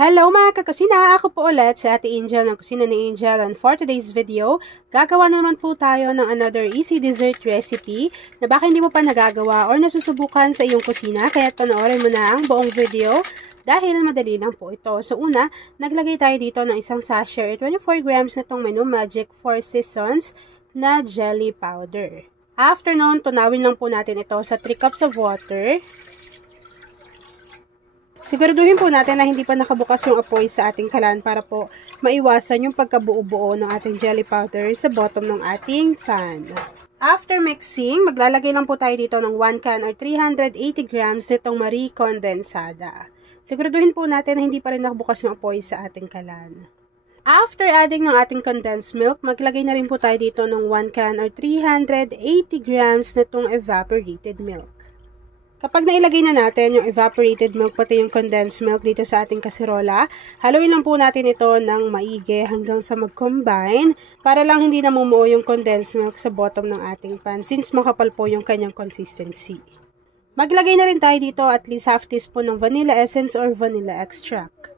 Hello mga kakusina! Ako po ulit si Ate Angel ng Kusina ni Angel, and for today's video, gagawa naman po tayo ng another easy dessert recipe na baka hindi mo pa nagagawa or nasusubukan sa iyong kusina, kaya panoorin mo na ang buong video dahil madali lang po ito. So una, naglagay tayo dito ng isang sachet, 24 grams na itong Menu Magic 4 Seasons na jelly powder. After nun, tunawin lang po natin ito sa 3 cups of water. Siguraduhin po natin na hindi pa nakabukas yung apoy sa ating kalan para po maiwasan yung pagkabuo-buo ng ating jelly powder sa bottom ng ating pan. After mixing, maglalagay lang po tayo dito ng 1 can or 380 grams nitong Marie Condensada. Siguraduhin po natin na hindi pa rin nakabukas yung apoy sa ating kalan. After adding ng ating condensed milk, maglagay na rin po tayo dito ng 1 can or 380 grams nitong evaporated milk. Kapag nailagay na natin yung evaporated milk pati yung condensed milk dito sa ating kaserola, haluin lang po natin ito ng maigi hanggang sa mag-combine para lang hindi namumuo yung condensed milk sa bottom ng ating pan since makapal po yung kanyang consistency. Maglagay na rin tayo dito at least half teaspoon ng vanilla essence or vanilla extract.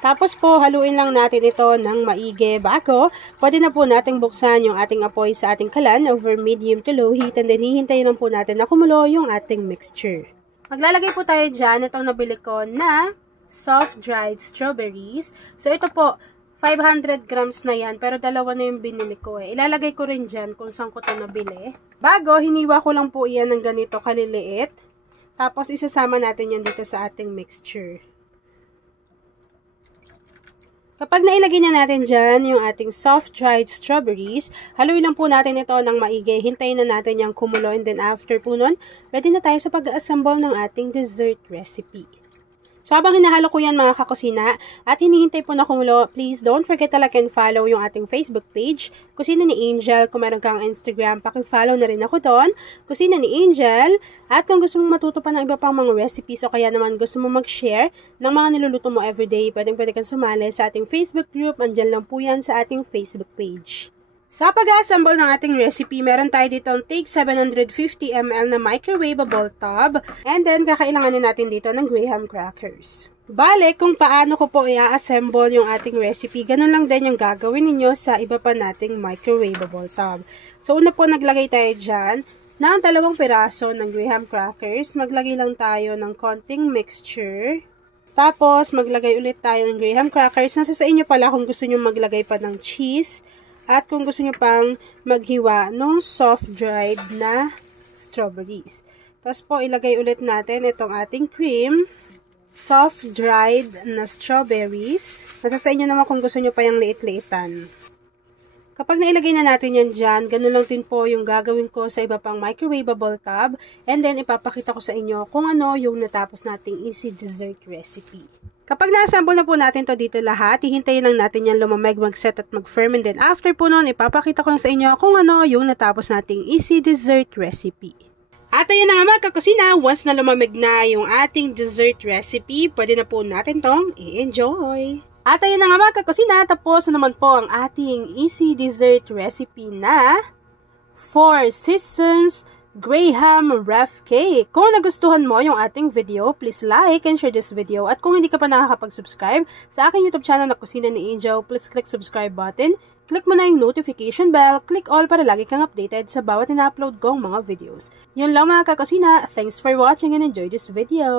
Tapos po, haluin lang natin ito ng maigi bago. Pwede na po nating buksan yung ating apoy sa ating kalan over medium to low heat and then hihintayin lang po natin na kumulo yung ating mixture. Maglalagay po tayo dyan itong nabili ko na soft dried strawberries. So ito po, 500 grams na yan pero dalawa na yung binili ko eh. Ilalagay ko rin dyan kung saan ko ito nabili. Bago, hiniwa ko lang po yan ng ganito kaliliit. Tapos isasama natin yan dito sa ating mixture. Kapag nailagay na natin dyan yung ating soft-dried strawberries, haluin lang po natin ito ng maigi. Hintayin na natin yung kumulo and then after po nun, ready na tayo sa pag-assemble ng ating dessert recipe. So habang hinahalo ko yan mga kakusina at hinihintay po na kumulo, please don't forget to like and follow yung ating Facebook page, Kusina ni Angel. Kung meron kang Instagram, paki-follow na rin ako doon, Kusina ni Angel. At kung gusto mong matuto pa ng iba pang mga recipes o kaya naman gusto mong mag-share ng mga niluluto mo everyday, pwede kang sumali sa ating Facebook group. Andyan lang po yan sa ating Facebook page. Sa pag-assemble ng ating recipe, meron tayo dito ang take 750 ml na microwavable tub. And then, kakailanganin natin dito ng graham crackers. Bale, kung paano ko po i-assemble yung ating recipe, ganun lang din yung gagawin ninyo sa iba pa nating microwavable tub. So, una po naglagay tayo dyan ng 2 piraso ng graham crackers. Maglagay lang tayo ng konting mixture. Tapos, maglagay ulit tayo ng graham crackers. Nasa sa inyo pala kung gusto nyo maglagay pa ng cheese. At kung gusto nyo pang maghiwa ng soft-dried na strawberries. Tapos po, ilagay ulit natin itong ating cream. Soft-dried na strawberries. Nasa sa inyo naman kung gusto nyo pa yung liit-liitan. Kapag nailagay na natin yan dyan, ganun lang din po yung gagawin ko sa iba pang microwavable tub. And then, ipapakita ko sa inyo kung ano yung natapos nating easy dessert recipe. Kapag na-assemble na po natin to dito lahat, hihintayin lang natin yan lumamig, mag-set at mag-firm. And then after po nun, ipapakita ko lang sa inyo kung ano yung natapos nating easy dessert recipe. At ayun na nga mga kakusina, once na lumamig na yung ating dessert recipe, pwede na po natin tong i-enjoy. At ayun na nga mga kakusina, tapos na naman po ang ating easy dessert recipe na 4 Seasons Graham Rough Cake. Kung nagustuhan mo yung ating video, please like and share this video. At kung hindi ka pa nakakapag-subscribe sa aking YouTube channel na Kusina ni Angel, please click subscribe button. Click mo na yung notification bell. Click all para lagi kang updated sa bawat ina-upload kong mga videos. Yun lang mga kakusina. Thanks for watching and enjoy this video.